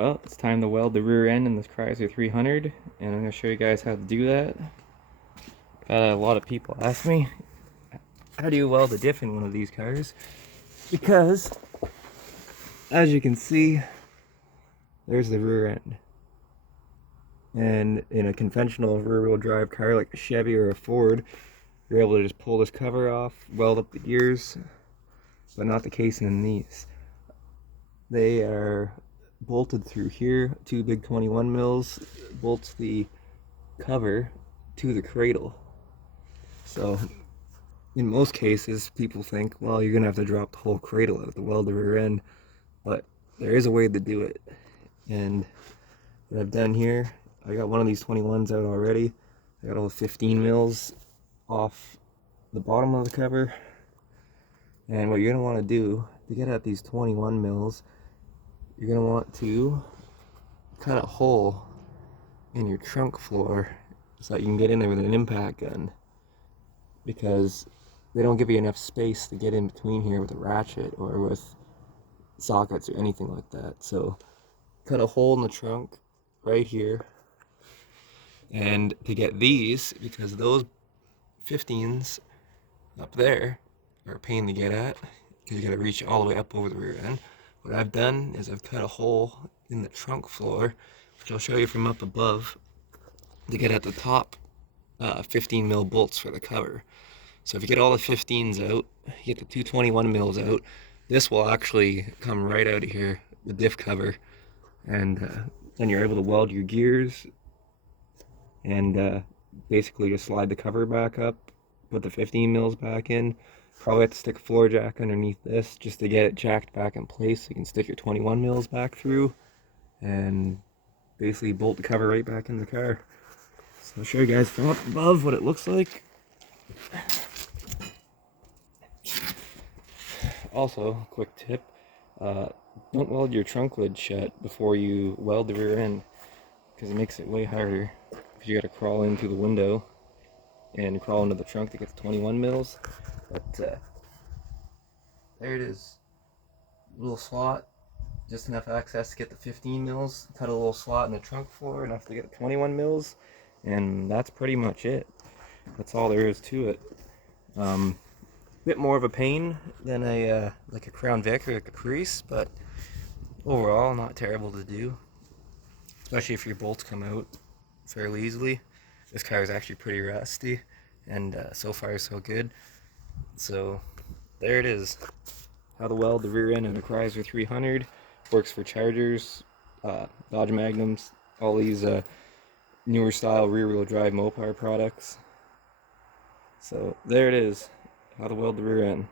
Well, it's time to weld the rear end in this Chrysler 300, and I'm going to show you guys how to do that. A lot of people ask me, how do you weld a diff in one of these cars? Because, as you can see, there's the rear end. And in a conventional rear-wheel drive car like a Chevy or a Ford, you're able to just pull this cover off, weld up the gears, but not the case in these. They are bolted through here. Two big 21 mils bolts the cover to the cradle. So in most cases people think, well, you're gonna have to drop the whole cradle out to weld the rear end, but there is a way to do it. And what I've done here, I got one of these 21s out already. I got all the 15 mils off the bottom of the cover, and what you're gonna want to do to get at these 21 mils, you're going to want to cut a hole in your trunk floor so that you can get in there with an impact gun, because they don't give you enough space to get in between here with a ratchet or with sockets or anything like that. So cut a hole in the trunk right here, and to get these, because those 15s up there are a pain to get at because you got to reach all the way up over the rear end. What I've done is I've cut a hole in the trunk floor, which I'll show you from up above, to get at the top 15 mil bolts for the cover. So if you get all the 15s out, you get the two 21 mils out, this will actually come right out of here, the diff cover, and then you're able to weld your gears and basically just slide the cover back up, put the 15 mils back in. Probably have to stick a floor jack underneath this just to get it jacked back in place so you can stick your 21 mils back through and basically bolt the cover right back in the car. So I'll show you guys from up above what it looks like. Also, quick tip, don't weld your trunk lid shut before you weld the rear end, because it makes it way harder. Because you got to crawl in through the window and crawl into the trunk to get the 21 mils. But there it is, little slot, just enough access to get the 15 mils, cut a little slot in the trunk floor, enough to get the 21 mils, and that's pretty much it. That's all there is to it. Bit more of a pain than a like a Crown Vic or a Caprice, but overall not terrible to do, especially if your bolts come out fairly easily. This car is actually pretty rusty, and so far so good. So there it is, how to weld the rear end of the Chrysler 300. Works for Chargers, Dodge Magnums, all these newer style rear-wheel drive Mopar products. So there it is, how to weld the rear end.